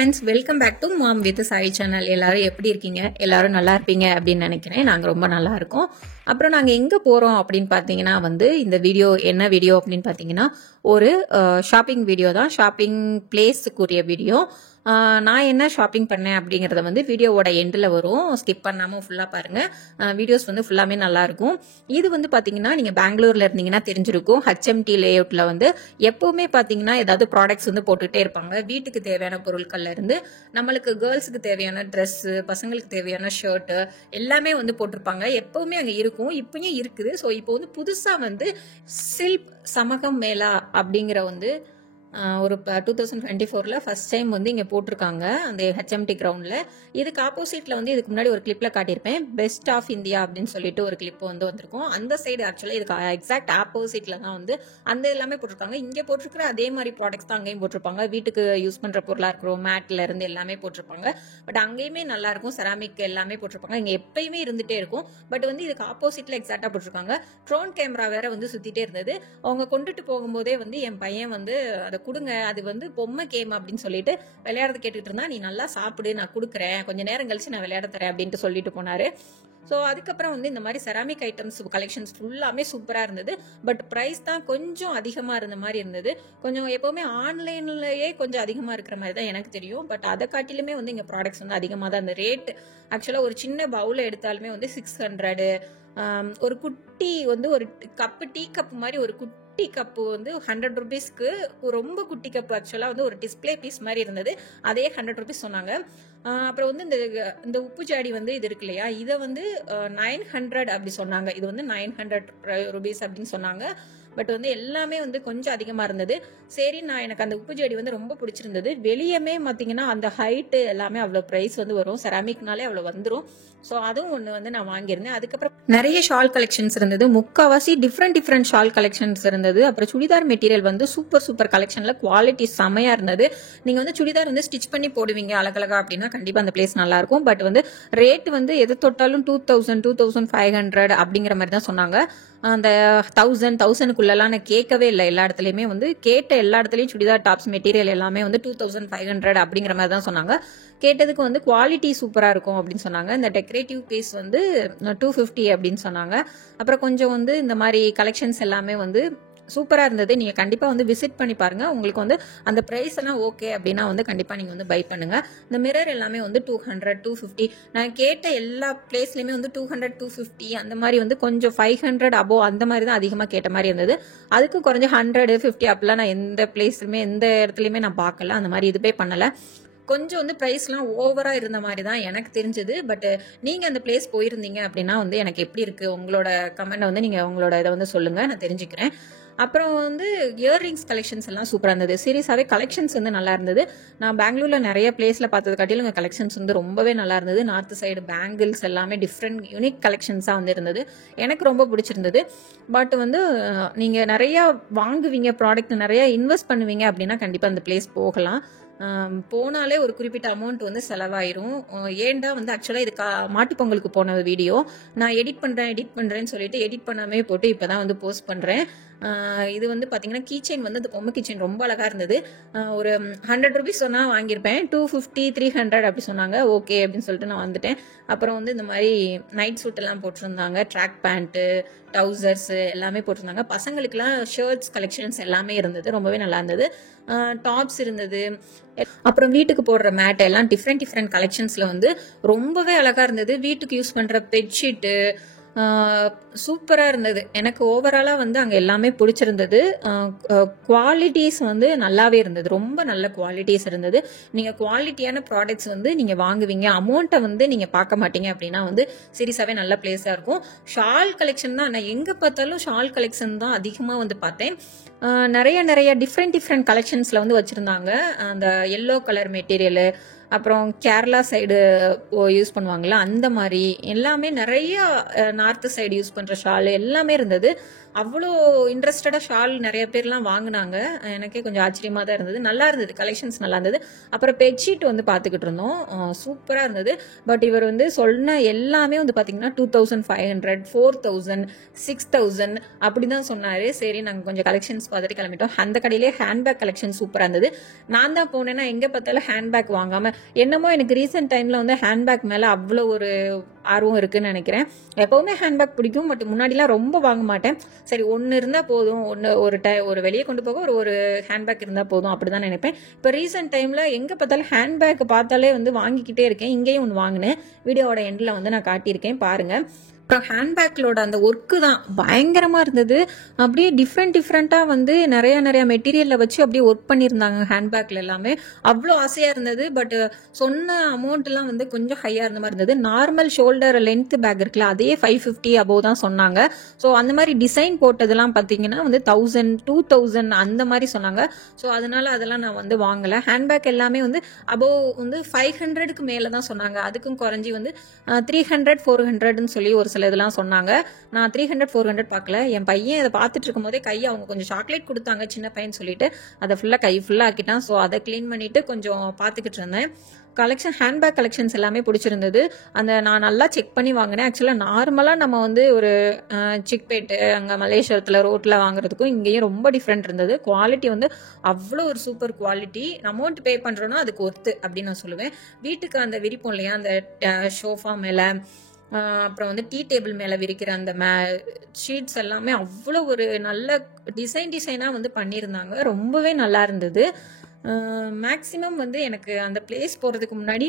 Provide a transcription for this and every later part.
Friends, welcome back to mom with chai channel. எல்லாரும் எப்படி இருக்கீங்க? எல்லாரும் நல்லா இருப்பீங்க அப்படின்னு நினைக்கிறேன். நாங்கள் ரொம்ப நல்லா இருக்கோம். அப்புறம் நாங்கள் எங்கே போகிறோம் அப்படின்னு பார்த்தீங்கன்னா இந்த வீடியோ என்ன வீடியோ அப்படின்னு பார்த்தீங்கன்னா ஒரு ஷாப்பிங் வீடியோ தான். ஷாப்பிங் பிளேஸுக்குரிய வீடியோ. நான் என்ன ஷாப்பிங் பண்ணேன் அப்படிங்கிறத வீடியோவோட எண்டில் வரும். ஸ்கிப் பண்ணாமல் ஃபுல்லாக பாருங்கள். வீடியோஸ் ஃபுல்லாமே நல்லாயிருக்கும். இது பார்த்தீங்கன்னா நீங்கள் பெங்களூரில் இருந்தீங்கன்னா தெரிஞ்சிருக்கும். ஹெச்எம்டி லேஅவுட்டில் எப்போவுமே பார்த்தீங்கன்னா ஏதாவது ப்ராடக்ட்ஸ் போட்டுகிட்டே இருப்பாங்க. வீட்டுக்கு தேவையான பொருட்கள்ல இருந்து நம்மளுக்கு கேர்ள்ஸுக்கு தேவையான ட்ரெஸ்ஸு, பசங்களுக்கு தேவையான ஷர்ட்டு எல்லாமே போட்டிருப்பாங்க. எப்போவுமே அங்கே இருக்கும், இப்பயும் இருக்குது. ஸோ இப்போ புதுசாக சில்க் சமகம் மேளா அப்படிங்கிற ஒரு 2024 ஃபர்ஸ்ட் டைம் இங்கே போட்டிருக்காங்க அந்த ஹெச்எம்டி கிரவுண்டில். இதுக்கு ஆப்போசிட்டில் இதுக்கு முன்னாடி ஒரு கிளிப்பில் காட்டியிருப்பேன். பெஸ்ட் ஆஃப் இந்தியா அப்படின்னு சொல்லிட்டு ஒரு கிளிப் வந்திருக்கும். அந்த சைடு ஆக்சுவலாக இதுக்கு எக்ஸாக்ட் ஆப்போசிட்டில் தான் அந்த எல்லாமே போட்டிருக்காங்க. இங்கே போட்டிருக்கிற அதே மாதிரி ப்ராடக்ட்ஸ் தான் அங்கேயும் போட்டிருப்பாங்க. வீட்டுக்கு யூஸ் பண்ணுற பொருளாக இருக்கிறோம், மேட்ல இருந்து எல்லாமே போட்டிருப்பாங்க. பட் அங்கேயுமே நல்லா இருக்கும். செராமிக் எல்லாமே போட்டிருப்பாங்க. இங்கே எப்பயுமே இருந்துகிட்டே இருக்கும். பட் இதுக்கு ஆப்போசிட்டில் எக்ஸாக்டாக போட்டிருக்காங்க. ட்ரோன் கேமரா வேற சுற்றிட்டே இருந்தது. அவங்க கொண்டுட்டு போகும்போதே என் பையன் அதை கொடுங்க, அது பொம்மை கேம் அப்படின்னு சொல்லிட்டு விளையாடுறது கேட்டுட்டு இருந்தா. நீ நல்லா சாப்பிடு, நான் கொடுக்குறேன், கொஞ்ச நேரம் கழிச்சு நான் விளையாட தரேன் அப்படின்ட்டு சொல்லிட்டு போனாரு. ஸோ அதுக்கப்புறம் இந்த மாதிரி செராமிக் ஐட்டம்ஸ் கலெக்ஷன்ஸ் ஃபுல்லாமே சூப்பராக இருந்தது. பட் ப்ரைஸ் தான் கொஞ்சம் அதிகமாக இருந்த மாதிரி இருந்தது. கொஞ்சம் எப்போவுமே ஆன்லைன்லேயே கொஞ்சம் அதிகமாக இருக்கிற மாதிரி தான் எனக்கு தெரியும். பட் அதை காட்டிலுமே இங்கே ப்ராடக்ட்ஸ் அதிகமாக தான். அந்த ரேட் ஆக்சுவலாக ஒரு சின்ன பவுலை எடுத்தாலுமே 600. ஒரு குட்டி ஒரு கப்பு, டீ கப்பு மாதிரி ஒரு குட்டி கப்பு 100 ருபீஸ்க்கு. ரொம்ப குட்டி கப்பு ஆக்சுவலாக ஒரு டிஸ்பிளே பீஸ் மாதிரி இருந்தது. அதே 100 ருபீஸ் சொன்னாங்க. அப்புறம் இந்த உப்பு ஜாடி இது இருக்கு இல்லையா, இதை 900 அப்படி சொன்னாங்க. இது 900 ருபீஸ் அப்படின்னு சொன்னாங்க. பட் எல்லாமே கொஞ்சம் அதிகமாக இருந்தது. சரி, நான் எனக்கு அந்த உப்பு ஜாடி ரொம்ப பிடிச்சிருந்தது. வெளியமே பார்த்தீங்கன்னா அந்த ஹைட்டு எல்லாமே அவ்வளோ ப்ரைஸ் வரும். செராமிக்னாலே அவ்வளோ வந்துடும். ஸோ அதுவும் ஒன்று நான் வாங்கியிருந்தேன். அதுக்கப்புறம் நிறைய ஷால் கலெக்ஷன்ஸ் இருந்தது. முக்கால்வாசி டிஃப்ரெண்ட் ஷால் கலெக்ஷன்ஸ் இருந்தது. அப்புறம் சுடிதார் மெட்டீரியல் சூப்பர் கலெக்ஷனில் குவாலிட்டி செமையாக இருந்தது. நீங்கள் சுடிதார் ஸ்டிச் பண்ணி போடுவீங்க அழகழகா அப்படின்னா கண்டிப்பாக அந்த பிளேஸ் நல்லாயிருக்கும். பட் ரேட் எது தொட்டாலும் 2000, 2500 அப்படிங்கிற மாதிரி தான் சொன்னாங்க. அந்த 1000க்குள்ளலாம் நான் கேட்கவே இல்லை. எல்லா இடத்துலையுமே கேட்ட எல்லா இடத்துலையும் சுடிதார் டாப்ஸ் மெட்டீரியல் எல்லாமே 2500 அப்படிங்கிற மாதிரி தான் சொன்னாங்க. கேட்டதுக்கு குவாலிட்டி சூப்பராக இருக்கும் அப்படின்னு சொன்னாங்க. இந்த டெக்கரேட்டிவ் பீஸ் 250 அப்படின்னு சொன்னாங்க. அப்புறம் கொஞ்சம் இந்த மாதிரி கலெக்ஷன்ஸ் எல்லாமே சூப்பராக இருந்தது. நீங்கள் கண்டிப்பாக விசிட் பண்ணி பாருங்கள். உங்களுக்கு அந்த ப்ரைஸ் எல்லாம் ஓகே அப்படின்னா கண்டிப்பாக நீங்கள் பை பண்ணுங்கள். இந்த மிரர் எல்லாமே 200, 250. நான் கேட்ட எல்லா பிளேஸ்லையுமே 200, 250 அந்த மாதிரி கொஞ்சம் 500 அபோவ் அந்த மாதிரி தான் அதிகமாக கேட்ட மாதிரி இருந்தது. அதுக்கு குறைஞ்ச 100, 50 அப்படிலாம் நான் எந்த பிளேஸ்லையுமே எந்த இடத்துலையுமே நான் பார்க்கல. அந்த மாதிரி இது பே பண்ணலை. கொஞ்சம் ப்ரைஸ்லாம் ஓவராக இருந்த மாதிரி தான் எனக்கு தெரிஞ்சது. பட் நீங்கள் அந்த பிளேஸ் போயிருந்தீங்க அப்படின்னா எனக்கு எப்படி இருக்குது உங்களோட கமெண்டை நீங்கள் உங்களோட இதை சொல்லுங்கள், நான் தெரிஞ்சுக்கிறேன். அப்புறம் இயர்ரிங்ஸ் கலெக்ஷன்ஸ் எல்லாம் சூப்பராக இருந்தது. சீரியஸாகவே கலெக்ஷன்ஸ் நல்லா இருந்தது. நான் பெங்களூரில் நிறைய பிளேஸில் பார்த்தது காட்டிலும் இங்கே கலெக்ஷன்ஸ் ரொம்பவே நல்லா இருந்தது. நார்த் சைடு பேங்கிள்ஸ் எல்லாமே டிஃப்ரெண்ட் யூனிக் கலெக்ஷன்ஸாக இருந்தது. எனக்கு ரொம்ப பிடிச்சிருந்தது. பட் நீங்கள் நிறையா வாங்குவீங்க, ப்ராடக்ட் நிறையா இன்வெஸ்ட் பண்ணுவீங்க அப்படின்னா கண்டிப்பாக அந்த பிளேஸ் போகலாம். போனாலே ஒரு குறிப்பிட்ட அமௌண்ட் செலவாயிரும். ஏன்டா ஆக்சுவலாக இது மாட்டுப்பொங்கலுக்கு போன வீடியோ நான் எடிட் பண்ணுறேன்னு சொல்லிட்டு எடிட் பண்ணாமே போட்டு இப்போ தான் போஸ்ட் பண்ணுறேன். இது பார்த்தீங்கன்னா கீச்செயின் அந்த பொம்மை கீச்செயின் ரொம்ப அழகாக இருந்தது. ஒரு 100 ருபீஸ் சொன்னால் வாங்கியிருப்பேன். 250, 300 அப்படி சொன்னாங்க. ஓகே அப்படின்னு சொல்லிட்டு நான் வந்துட்டேன். அப்புறம் இந்த மாதிரி நைட் சூட் எல்லாம் போட்டிருந்தாங்க. ட்ராக் பேண்ட்டு, ட்ரௌசர்ஸ் எல்லாமே போட்டிருந்தாங்க. பசங்களுக்குலாம் ஷர்ட்ஸ் கலெக்ஷன்ஸ் எல்லாமே இருந்தது. ரொம்பவே நல்லா இருந்தது. டாப்ஸ் இருந்தது. அப்புறம் வீட்டுக்கு போடுற மேட் எல்லாம் டிஃப்ரெண்ட் கலெக்ஷன்ஸில் ரொம்பவே அழகாக இருந்தது. வீட்டுக்கு யூஸ் பண்ணுற பெட்ஷீட்டு சூப்பராக இருந்தது. எனக்கு ஓவராலாக அங்கே எல்லாமே பிடிச்சிருந்தது. குவாலிட்டிஸ் நல்லாவே இருந்தது. ரொம்ப நல்ல குவாலிட்டிஸ் இருந்தது. நீங்கள் குவாலிட்டியான ப்ராடக்ட்ஸ் நீங்கள் வாங்குவீங்க, அமௌண்ட்டை நீங்கள் பார்க்க மாட்டீங்க அப்படின்னா சீரியஸாகவே நல்ல பிளேஸாக இருக்கும். ஷால் கலெக்ஷன் தான் நான் எங்கே பார்த்தாலும் ஷால் கலெக்ஷன் தான் அதிகமாக பார்த்தேன். நிறைய டிஃப்ரெண்ட் கலெக்ஷன்ஸில் வச்சுருந்தாங்க. அந்த எல்லோ கலர் மெட்டீரியலு, அப்புறம் கேரளா சைடு யூஸ் பண்ணுவாங்களா அந்த மாதிரி எல்லாமே நிறைய நார்த் சைடு யூஸ் பண்ணுற ஷால் எல்லாமே இருந்தது. அவ்வளோ இன்ட்ரெஸ்டடாக ஷால் நிறைய பேர்லாம் வாங்கினாங்க. எனக்கே கொஞ்சம் ஆச்சரியமாக தான் இருந்தது. நல்லா இருந்தது, கலெக்ஷன்ஸ் நல்லா இருந்தது. அப்புறம் பெட்ஷீட் வந்து பார்த்துக்கிட்டு இருந்தோம். சூப்பராக இருந்தது. பட் இவர் வந்து சொன்ன எல்லாமே வந்து பார்த்தீங்கன்னா 2500, 4000, 6000 அப்படி தான் சொன்னார். சரி, நாங்கள் கொஞ்சம் கலெக்ஷன்ஸ் பார்த்துட்டு கிளம்பிட்டோம். அந்த கடையிலே ஹேண்ட்பேக் கலெக்ஷன் சூப்பராக இருந்தது. நான் தான் போனேன்னா எங்கே பார்த்தாலும் ஹேண்ட்பேக் வாங்காமல், என்னமோ எனக்கு ரீசெண்ட் டைமில் வந்து ஹேண்ட்பேக் மேலே அவ்வளோ ஒரு ஆர்வம் இருக்குன்னு நினைக்கிறேன். எப்போவுமே ஹேண்ட்பேக் பிடிக்கும், பட் முன்னாடிலாம் ரொம்ப வாங்க மாட்டேன். சரி, ஒன்று இருந்தால் போதும், ஒரு வெளியே கொண்டு போக ஒரு ஹேண்ட்பேக் இருந்தால் போதும் அப்படி தான் நினைப்பேன். இப்போ ரீசெண்ட் டைமில் எங்கே பார்த்தாலும் ஹேண்ட்பேக் பார்த்தாலே வந்து வாங்கிக்கிட்டே இருக்கேன். இங்கேயும் ஒன்று வாங்கினேன், வீடியோவோட எண்டில் வந்து நான் காட்டியிருக்கேன் பாருங்கள். அப்புறம் ஹேண்ட்பேக்லோட அந்த ஒர்க்கு தான் பயங்கரமாக இருந்தது. அப்படியே டிஃப்ரெண்ட்டாக வந்து நிறைய மெட்டீரியலில் வச்சு அப்படியே ஒர்க் பண்ணியிருந்தாங்க ஹேண்ட்பேக்கில் எல்லாமே. அவ்வளோ ஆசையாக இருந்தது. பட் சொன்ன அமௌண்ட்லாம் வந்து கொஞ்சம் ஹையாக இருந்த மாதிரி இருந்தது. நார்மல் ஷோல்டர் லென்த் பேக் இருக்குல்ல, அதே 550 அபோவ் தான் சொன்னாங்க. ஸோ அந்த மாதிரி டிசைன் போட்டதெல்லாம் பார்த்தீங்கன்னா வந்து 1000, 2000 அந்த மாதிரி சொன்னாங்க. ஸோ அதெல்லாம் நான் வந்து வாங்கலை. ஹேண்ட்பேக் எல்லாமே வந்து அபோவ் வந்து 500க்கு மேலே தான் சொன்னாங்க. அதுக்கும் குறைஞ்சி வந்து 300, 400ன்னு சொல்லி ஒரு இதெல்லாம் சொன்னாங்க. நான் 300, 400 பார்க்கல. என் பையன் அதை பார்த்துட்டு இருக்கும் போதே கையை அவங்க கொஞ்சம் சாக்லேட் கொடுத்தாங்க, சின்ன பையன் சொல்லிட்டு அதை கை ஃபுல்லாக ஆக்கிட்டான். ஸோ அதை கிளீன் பண்ணிட்டு கொஞ்சம் பார்த்துக்கிட்டு இருந்தேன். ஹேண்ட்பேக் கலெக்ஷன்ஸ் எல்லாமே பிடிச்சிருந்தது. நான் நல்லா செக் பண்ணி வாங்கினேன். ஆக்சுவலாக நார்மலாக நம்ம வந்து ஒரு சிக்பேட்டு அங்கே மலேசியத்தில் ரோட்டில் வாங்குறதுக்கும் இங்கேயும் ரொம்ப டிஃப்ரெண்ட் இருந்தது. குவாலிட்டி வந்து அவ்வளோ ஒரு சூப்பர் குவாலிட்டி. அமௌண்ட் பே பண்ணுறோன்னா அதுக்கு ஒர்த்து அப்படின்னு நான் சொல்லுவேன். வீட்டுக்கு அந்த விரிப்போம் இல்லையா, அந்த ஷோஃபா மேலே, அப்புறம் வந்து டீ டேபிள் மேலே விரிக்கிற அந்த ஷீட்ஸ் எல்லாமே அவ்வளோ ஒரு நல்ல டிசைனாக வந்து பண்ணியிருந்தாங்க. ரொம்பவே நல்லா இருந்தது. மேக்ஸிமம் வந்து எனக்கு அந்த பிளேஸ் போகிறதுக்கு முன்னாடி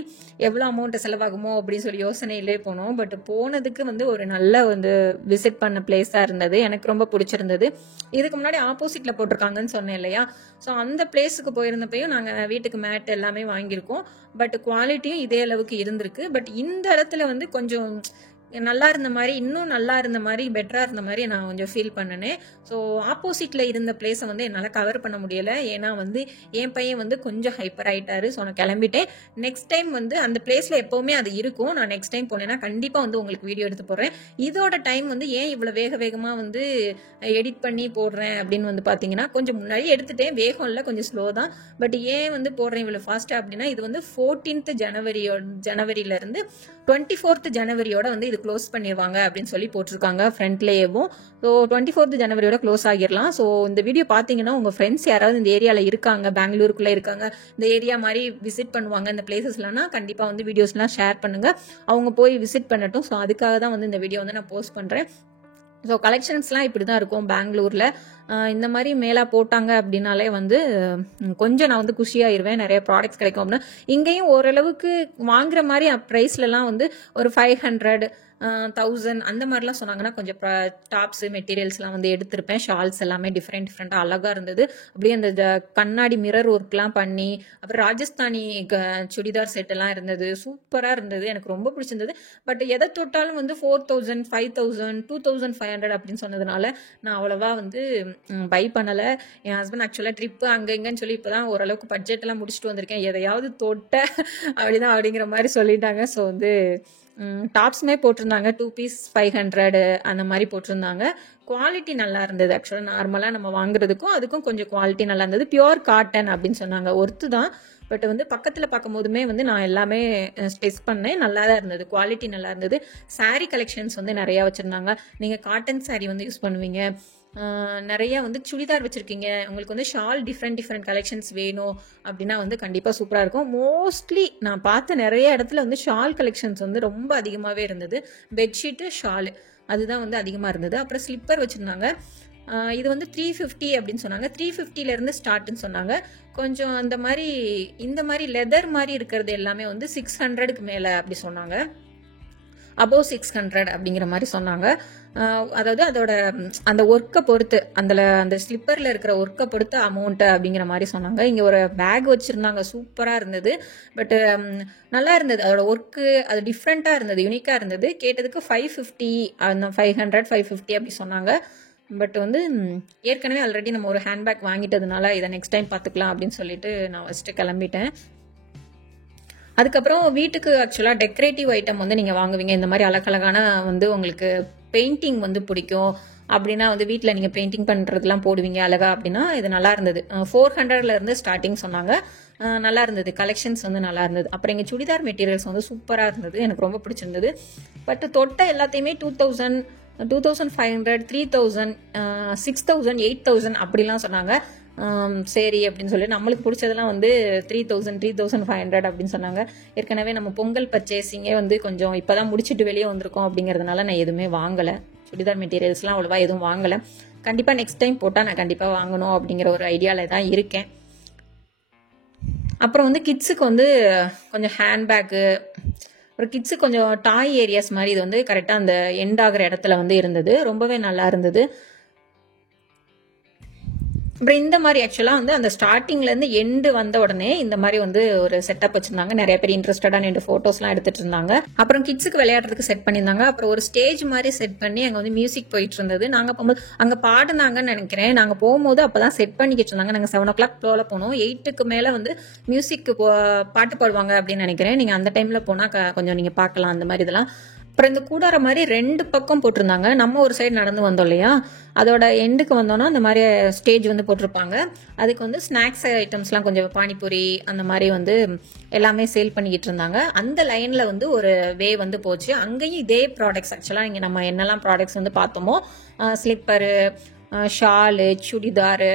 எவ்வளோ அமௌண்ட்டு செலவாகுமோ அப்படின்னு சொல்லி யோசனையிலே போனோம். பட் போனதுக்கு வந்து ஒரு நல்ல வந்து விசிட் பண்ண பிளேஸாக இருந்தது. எனக்கு ரொம்ப பிடிச்சிருந்தது. இதுக்கு முன்னாடி ஆப்போசிட்டில் போட்டிருக்காங்கன்னு சொன்னேன் இல்லையா, ஸோ அந்த பிளேஸுக்கு போயிருந்தப்பையும் நாங்கள் வீட்டுக்கு மேட் எல்லாமே வாங்கியிருக்கோம். பட் குவாலிட்டியும் இதே அளவுக்கு இருந்திருக்கு. பட் இந்த இடத்துல வந்து கொஞ்சம் நல்லா இருந்த மாதிரி, இன்னும் நல்லா இருந்த மாதிரி, பெட்டராக இருந்த மாதிரி நான் கொஞ்சம் ஃபீல் பண்ணினேன். ஸோ ஆப்போசிட்டில் இருந்த பிளேஸை வந்து என்னால் கவர் பண்ண முடியலை. ஏன்னா வந்து என் பையன் வந்து கொஞ்சம் ஹைப்பர் ஆகிட்டாரு. ஸோ நான் கிளம்பிட்டேன். நெக்ஸ்ட் டைம் வந்து அந்த பிளேஸில் எப்போவுமே அது இருக்கும். நான் நெக்ஸ்ட் டைம் போனேன்னா கண்டிப்பாக வந்து உங்களுக்கு வீடியோ எடுத்து போடுறேன். இதோட டைம் வந்து ஏன் இவ்வளோ வேகமாக வந்து எடிட் பண்ணி போடுறேன் அப்படின்னு வந்து பார்த்தீங்கன்னா, கொஞ்சம் முன்னாடி எடுத்துட்டேன், வேகம் இல்லை, கொஞ்சம் ஸ்லோ தான். பட் ஏன் வந்து போடுறேன் இவ்வளோ ஃபாஸ்ட்டாக அப்படின்னா, இது வந்து 14th ஜனவரியிலேருந்து 24th ஜனவரியோட வந்து இது க்ளோஸ் பண்ணிடுவாங்க அப்படின்னு சொல்லி போட்டிருக்காங்க ஃப்ரண்ட்லேயேவும். ஸோ 24th ஜனவரியோட க்ளோஸ் ஆகிடலாம். ஸோ இந்த வீடியோ பார்த்தீங்கன்னா உங்கள் ஃப்ரெண்ட்ஸ் யாராவது இந்த ஏரியாவில் இருக்காங்க, பெங்களூருக்குள்ளே இருக்காங்க, இந்த ஏரியா மாதிரி விசிட் பண்ணுவாங்க, இந்த பிளேசஸ்லாம் கண்டிப்பாக வந்து வீடியோஸ்லாம் ஷேர் பண்ணுங்கள், அவங்க போய் விசிட் பண்ணட்டும். ஸோ அதுக்காக தான் வந்து இந்த வீடியோ வந்து நான் போஸ்ட் பண்ணுறேன். ஸோ கலெக்ஷன்ஸ்லாம் இப்படி தான் இருக்கும் பெங்களூரில். இந்த மாதிரி மேலே போட்டாங்க அப்படின்னாலே வந்து கொஞ்சம் நான் வந்து குஷியாயிருவேன், நிறைய ப்ராடக்ட்ஸ் கிடைக்கும் அப்படின்னா. இங்கேயும் ஓரளவுக்கு வாங்குற மாதிரி ப்ரைஸ்லலாம் வந்து ஒரு 500, 1000 அந்த மாதிரிலாம் சொன்னாங்கன்னா கொஞ்சம் டாப்ஸு மெட்டீரியல்ஸ்லாம் வந்து எடுத்திருப்பேன். ஷால்ஸ் எல்லாமே டிஃப்ரெண்ட்டாக அழகாக இருந்தது. அப்படியே அந்த கண்ணாடி மிரர் ஒர்க்லாம் பண்ணி, அப்புறம் ராஜஸ்தானி சுடிதார் செட்டெல்லாம் இருந்தது, சூப்பராக இருந்தது, எனக்கு ரொம்ப பிடிச்சிருந்தது. பட் எதை தொட்டாலும் வந்து 4000, 5000, 2500 அப்படின்னு சொன்னதுனால நான் அவ்வளோவா வந்து பை பண்ணலை. என் ஹஸ்பண்ட் ஆக்சுவலாக ட்ரிப்பு அங்கே இங்கன்னு சொல்லி இப்போ தான் ஓரளவுக்கு பட்ஜெட்டெல்லாம் முடிச்சுட்டு வந்திருக்கேன், எதையாவது தொட்ட அப்படிங்கிற மாதிரி சொல்லிட்டாங்க. ஸோ வந்து டாப்ஸுமே போட்டிருந்தாங்க, 2 பீஸ் 500 அந்த மாதிரி போட்டிருந்தாங்க. குவாலிட்டி நல்லா இருந்தது. ஆக்சுவலாக நார்மலாக நம்ம வாங்குறதுக்கும் அதுக்கும் கொஞ்சம் குவாலிட்டி நல்லா இருந்தது. பியூர் காட்டன் அப்படின்னு சொன்னாங்க, ஒர்த்து தான். பட் வந்து பக்கத்தில் பார்க்கும் போதுமே வந்து நான் எல்லாமே ஸ்டிச் பண்ணேன், நல்லா தான் இருந்தது, குவாலிட்டி நல்லா இருந்தது. சாரீ கலெக்ஷன்ஸ் வந்து நிறையா வச்சுருந்தாங்க. நீங்கள் காட்டன் சாரீ வந்து யூஸ் பண்ணுவீங்க, நிறைய வந்து சுடிதார் வச்சுருக்கீங்க, உங்களுக்கு வந்து ஷால் டிஃப்ரெண்ட் கலெக்ஷன்ஸ் வேணும் அப்படின்னா வந்து கண்டிப்பாக சூப்பராக இருக்கும். மோஸ்ட்லி நான் பார்த்த நிறைய இடத்துல வந்து ஷால் கலெக்ஷன்ஸ் வந்து ரொம்ப அதிகமாகவே இருந்தது. பெட்ஷீட்டு, ஷாலு அதுதான் வந்து அதிகமாக இருந்தது. அப்புறம் ஸ்லிப்பர் வச்சுருந்தாங்க. இது வந்து 350 அப்படின்னு சொன்னாங்க. 350லேருந்து ஸ்டார்ட்னு சொன்னாங்க. கொஞ்சம் இந்த மாதிரி லெதர் மாதிரி இருக்கிறது எல்லாமே வந்து 600க்கு மேலே அப்படி சொன்னாங்க. அபோவ் 600 அப்படிங்கிற மாதிரி சொன்னாங்க. அதாவது அதோட அந்த ஒர்க்கை பொறுத்து, அந்த ஸ்லிப்பரில் இருக்கிற ஒர்க்கை பொறுத்து அமௌண்ட்டு அப்படிங்கிற மாதிரி சொன்னாங்க. இங்கே ஒரு பேக் வச்சுருந்தாங்க, சூப்பராக இருந்தது. பட்டு நல்லா இருந்தது, அதோட ஒர்க்கு அது டிஃப்ரெண்ட்டாக இருந்தது, யூனிக்காக இருந்தது. கேட்டதுக்கு 550, அந்த 500, 550 அப்படி சொன்னாங்க. பட் வந்து ஏற்கனவே ஆல்ரெடி நம்ம ஒரு ஹேண்ட்பேக் வாங்கிட்டதுனால இதை நெக்ஸ்ட் டைம் பார்த்துக்கலாம் அப்படின்னு சொல்லிட்டு நான் ஃபஸ்ட்டு கிளம்பிட்டேன். அதுக்கப்புறம் வீட்டுக்கு ஆக்சுவலாக டெக்கரேட்டிவ் ஐட்டம் வந்து நீங்கள் வாங்குவீங்க, இந்த மாதிரி அழகழகான வந்து உங்களுக்கு பெயிண்டிங் வந்து பிடிக்கும் அப்படின்னா வந்து வீட்டில் நீங்கள் பெயிண்டிங் பண்ணுறதுலாம் போடுவீங்க அழகா அப்படின்னா இது நல்லா இருந்தது. 400 இருந்து ஸ்டார்டிங் சொன்னாங்க. நல்லா இருந்தது, கலெக்ஷன்ஸ் வந்து நல்லா இருந்தது. அப்புறம் எங்கள் சுடிதார் மெட்டீரியல்ஸ் வந்து சூப்பராக இருந்தது, எனக்கு ரொம்ப பிடிச்சிருந்தது. பட் தொட்ட எல்லாத்தையுமே 2000, 2500, 3000, 6000, 8000 அப்படிலாம் சொன்னாங்க. சரி அப்படின்னு சொல்லி நம்மளுக்கு பிடிச்சதெல்லாம் வந்து 3000, 3500 அப்படின்னு சொன்னாங்க. ஏற்கனவே நம்ம பொங்கல் பர்ச்சேசிங்கே வந்து கொஞ்சம் இப்போ தான் முடிச்சுட்டு வெளியே வந்திருக்கோம் அப்படிங்கிறதுனால நான் எதுவுமே வாங்கலை. சுடிதார் மெட்டீரியல்ஸ்லாம் அவ்வளோவா எதுவும் வாங்கலை. கண்டிப்பாக நெக்ஸ்ட் டைம் போட்டால் நான் கண்டிப்பாக வாங்கணும் அப்படிங்கிற ஒரு ஐடியாவில் தான் இருக்கேன். அப்புறம் வந்து கிட்ஸுக்கு வந்து கொஞ்சம் ஹேண்ட்பேக்கு, அப்புறம் கிட்ஸுக்கு கொஞ்சம் டாய் ஏரியாஸ் மாதிரி இது வந்து கரெக்டாக அந்த எண்ட் ஆகிற இடத்துல வந்து இருந்தது, ரொம்பவே நல்லா இருந்தது. அப்புறம் இந்த மாதிரி ஆக்சுவலாக வந்து அந்த ஸ்டார்டிங்லேருந்து எண்டு வந்த உடனே இந்த மாதிரி வந்து ஒரு செட்டப் வச்சுருந்தாங்க. நிறைய பேர் இன்ட்ரெஸ்டடாக நின்று ஃபோட்டோஸ்லாம் எடுத்துகிட்டு இருந்தாங்க. அப்புறம் கிட்ஸுக்கு விளையாடுறதுக்கு செட் பண்ணியிருந்தாங்க. அப்புறம் ஒரு ஸ்டேஜ் மாதிரி செட் பண்ணி அங்கே வந்து மியூசிக் போயிட்டு இருந்தது. நாங்கள் போகும்போது அங்கே பாடினாங்கன்னு நினைக்கிறேன். நாங்கள் போகும்போது அப்போ தான் செட் பண்ணிக்கிட்டு இருந்தாங்க. நாங்கள் 7 o'clock போல் போனோம். 8க்கு மேலே வந்து மியூசிக் பாட்டு பாடுவாங்க அப்படின்னு நினைக்கிறேன். நீங்கள் அந்த டைமில் போனால் கொஞ்சம் நீங்கள் பார்க்கலாம் அந்த மாதிரி இதெல்லாம். அப்புறம் இந்த கூடார மாதிரி 2 பக்கம் போட்டிருந்தாங்க. நம்ம ஒரு சைடு நடந்து வந்தோம் இல்லையா, அதோட எண்டுக்கு வந்தோன்னா அந்த மாதிரி ஸ்டேஜ் வந்து போட்டிருப்பாங்க. அதுக்கு வந்து ஸ்நாக்ஸ் ஐட்டம்ஸ்லாம் கொஞ்சம் பானிபூரி அந்த மாதிரி வந்து எல்லாமே சேல் பண்ணிக்கிட்டு இருந்தாங்க. அந்த லைனில் வந்து ஒரு வே வந்து போச்சு. அங்கேயும் இதே ப்ராடக்ட்ஸ் ஆக்சுவலாக இங்கே நம்ம என்னெல்லாம் ப்ராடக்ட்ஸ் வந்து பார்த்தோமோ, ஸ்லிப்பரு, ஷாலு, சுடிதாரு,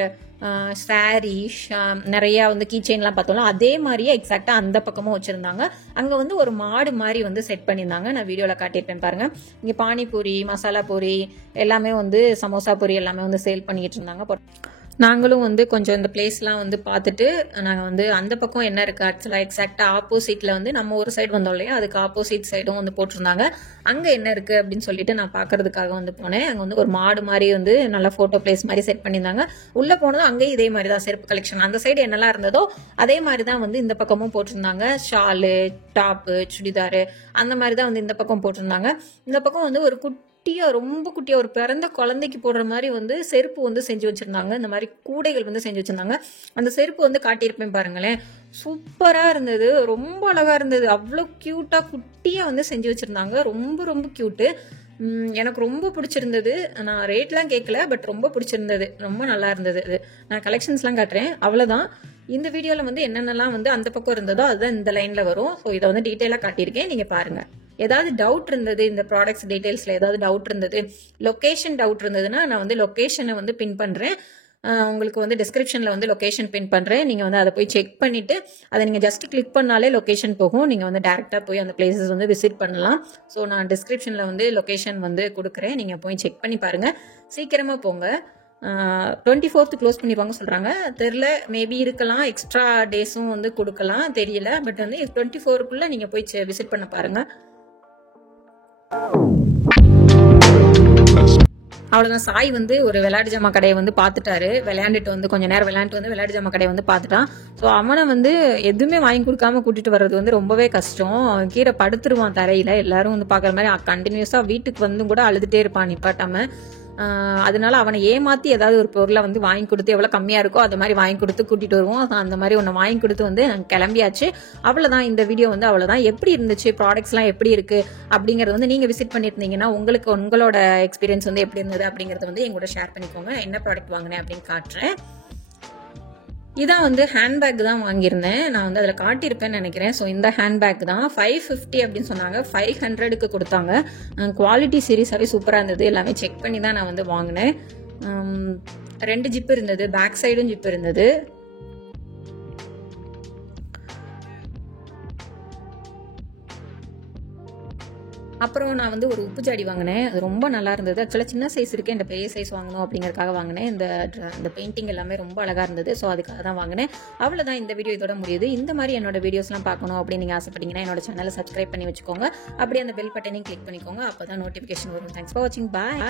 சாரீ, நிறையா வந்து கீ செயின்லாம் பார்த்தோம்ல, அதே மாதிரியே எக்ஸாக்டாக அந்த பக்கமும் வச்சுருந்தாங்க. அங்கே வந்து ஒரு மாடு மாதிரி வந்து செட் பண்ணியிருந்தாங்க. நான் வீடியோவில் காட்டியிருப்பேன் பாருங்கள். இங்கே பானிபூரி, மசாலா பூரி எல்லாமே வந்து, சமோசா பூரி எல்லாமே வந்து சேல் பண்ணிக்கிட்டு இருந்தாங்க. நாங்களும் வந்து கொஞ்சம் இந்த பிளேஸ்லாம் வந்து பார்த்துட்டு நாங்கள் வந்து அந்த பக்கம் என்ன இருக்குது ஆக்சுவலாக எக்ஸாக்டாக ஆப்போசிட்டில் வந்து நம்ம ஒரு சைடு வந்தோம் இல்லையா, அதுக்கு ஆப்போசிட் சைடும் வந்து போட்டிருந்தாங்க. அங்கே என்ன இருக்குது அப்படின்னு சொல்லிட்டு நான் பார்க்கறதுக்காக வந்து போனேன். அங்கே வந்து ஒரு மாடு மாதிரி வந்து நல்லா ஃபோட்டோ பிளேஸ் மாதிரி செட் பண்ணியிருந்தாங்க. உள்ளே போனதும் அங்கேயும் இதே மாதிரி தான் செருப்பு கலெக்ஷன். அந்த சைடு என்னெல்லாம் இருந்ததோ அதே மாதிரி தான் வந்து இந்த பக்கமும் போட்டிருந்தாங்க. ஷாலு, டாப்பு, சுடிதாரு அந்த மாதிரி தான் வந்து இந்த பக்கம் போட்டிருந்தாங்க. இந்த பக்கம் வந்து ஒரு ரொம்ப குட்டியா ஒரு பிறந்த குழந்தைக்கு போடுற மாதிரி வந்து செருப்பு வந்து செஞ்சு வச்சிருந்தாங்க. இந்த மாதிரி கூடைகள் வந்து செஞ்சு வச்சிருந்தாங்க. அந்த செருப்பு வந்து காட்டியிருப்பேன் பாருங்களேன், சூப்பரா இருந்தது, ரொம்ப அழகா இருந்தது. அவ்வளோ கியூட்டா குட்டியா வந்து செஞ்சு வச்சிருந்தாங்க. ரொம்ப ரொம்ப கியூட்டு. எனக்கு ரொம்ப பிடிச்சிருந்தது. நான் ரேட்லாம் கேட்கல, பட் ரொம்ப பிடிச்சிருந்தது, ரொம்ப நல்லா இருந்தது. இது நான் கலெக்ஷன்ஸ்லாம் காட்டுறேன், அவ்வளோதான். இந்த வீடியோவில் வந்து என்னென்னலாம் வந்து அந்த பக்கம் இருந்ததோ அதுதான் இந்த லைனில் வரும். ஸோ இதை வந்து டீட்டெயிலாக காட்டியிருக்கேன், நீங்கள் பாருங்கள். ஏதாவது டவுட் இருந்தது, இந்த ப்ராடக்ட்ஸ் டீட்டெயில்ஸில் ஏதாவது டவுட் இருந்தது, லொக்கேஷன் டவுட் இருந்ததுன்னா நான் வந்து லொக்கேஷனை வந்து பின் பண்ணுறேன். உங்களுக்கு வந்து டிஸ்கிரிப்ஷனில் வந்து லொக்கேஷன் பின் பண்ணுறேன். நீங்கள் வந்து அதை போய் செக் பண்ணிவிட்டு அதை நீங்கள் ஜஸ்ட் கிளிக் பண்ணாலே லொக்கேஷன் போகும். நீங்கள் வந்து டேரெக்டாக போய் அந்த பிளேசஸ் வந்து விசிட் பண்ணலாம். ஸோ நான் டிஸ்கிரிப்ஷனில் வந்து லொக்கேஷன் வந்து கொடுக்குறேன், நீங்கள் போய் செக் பண்ணி பாருங்கள். சீக்கிரமாக போங்க. 24th க்ளோஸ் பண்ணிடுவாங்க சொல்கிறாங்க, தெரில, மேபி இருக்கலாம், எக்ஸ்ட்ரா டேஸும் வந்து கொடுக்கலாம், தெரியல. பட் வந்து 24க்குள்ளே நீங்கள் போய் விசிட் பண்ண பாருங்கள். அவ்வளோதான். சாய் வந்து ஒரு விளையாட்டு ஜாமா கடையை வந்து பார்த்துட்டாரு. விளையாண்டுட்டு வந்து கொஞ்சம் நேரம் விளையாண்டுட்டு வந்து விளையாட்டு ஜாமா கடையை வந்து பார்த்துட்டான். ஸோ அவனை வந்து எதுவுமே வாங்கி கொடுக்காம கூட்டிட்டு வர்றது வந்து ரொம்பவே கஷ்டம். கீழே படுத்துருவான் தரையில். எல்லாரும் வந்து பார்க்குற மாதிரி கண்டினியூஸாக வீட்டுக்கு வந்து கூட அழுதுகிட்டே இருப்பான் நிப்பாட்டாம. அதனால அவனை ஏமாற்றி ஏதாவது ஒரு பொருளை வந்து வாங்கி கொடுத்து எவ்வளோ கம்மியாக இருக்கோ அது மாதிரி வாங்கி கொடுத்து கூட்டிகிட்டு வருவோம். அந்த மாதிரி ஒன்று வாங்கி கொடுத்து வந்து நாங்கள் கிளம்பியாச்சு. அவ்வளோதான், இந்த வீடியோ வந்து அவ்வளோதான். எப்படி இருந்துச்சு, ப்ராடக்ட்ஸ்லாம் எப்படி இருக்குது அப்படிங்கிறது வந்து நீங்கள் விசிட் பண்ணியிருந்தீங்கன்னா உங்களுக்கு உங்களோட எக்ஸ்பீரியன்ஸ் வந்து எப்படி இருந்தது அப்படிங்கிறத வந்து எங்களோட ஷேர் பண்ணிக்கோங்க. என்ன ப்ராடக்ட் வாங்கினேன் அப்படின்னு காட்டுறேன். இதான் வந்து ஹேண்ட்பேக் தான் வாங்கியிருந்தேன். நான் வந்து அதில் காட்டியிருப்பேன்னு நினைக்கிறேன். ஸோ இந்த ஹேண்ட்பேக் தான் 550 அப்படின்னு சொன்னாங்க, 500க்கு கொடுத்தாங்க. குவாலிட்டி சீரியஸாகவே சூப்பராக இருந்தது. எல்லாமே செக் பண்ணி தான் நான் வந்து வாங்கினேன். 2 ஜிப்பு இருந்தது, பேக் சைடும் ஜிப்பு இருந்தது. அப்புறம் நான் வந்து ஒரு உப்பு ஜாடி வாங்கினேன். அது ரொம்ப நல்லா இருந்தது. ஆக்சுவலாக சின்ன சைஸ் இருக்கேன், இந்த பெரிய சைஸ் வாங்கணும் அப்படிங்கிறதுக்காக வாங்கினேன். இந்த பெயிண்டிங் எல்லாமே ரொம்ப அழகாக இருந்தது. ஸோ அதுக்காக தான் வாங்கினேன். அவ்வளோதான், இந்த வீடியோ இதோட முடியுது. இந்த மாதிரி என்னோட வீடியோஸ்லாம் பார்க்கணும் அப்படின்னு நீங்கள் ஆசைப்பட்டீங்கன்னா என்னோட சேனலை சப்ஸ்கிரைப் பண்ணி வச்சுக்கோங்க. அப்படியே அந்த பெல் பட்டனையும் கிளிக் பண்ணிக்கோங்க. அப்போ தான் நோட்டிஃபிகேஷன் வரும். தேங்க்ஸ் ஃபார் வாட்சிங். பாய்.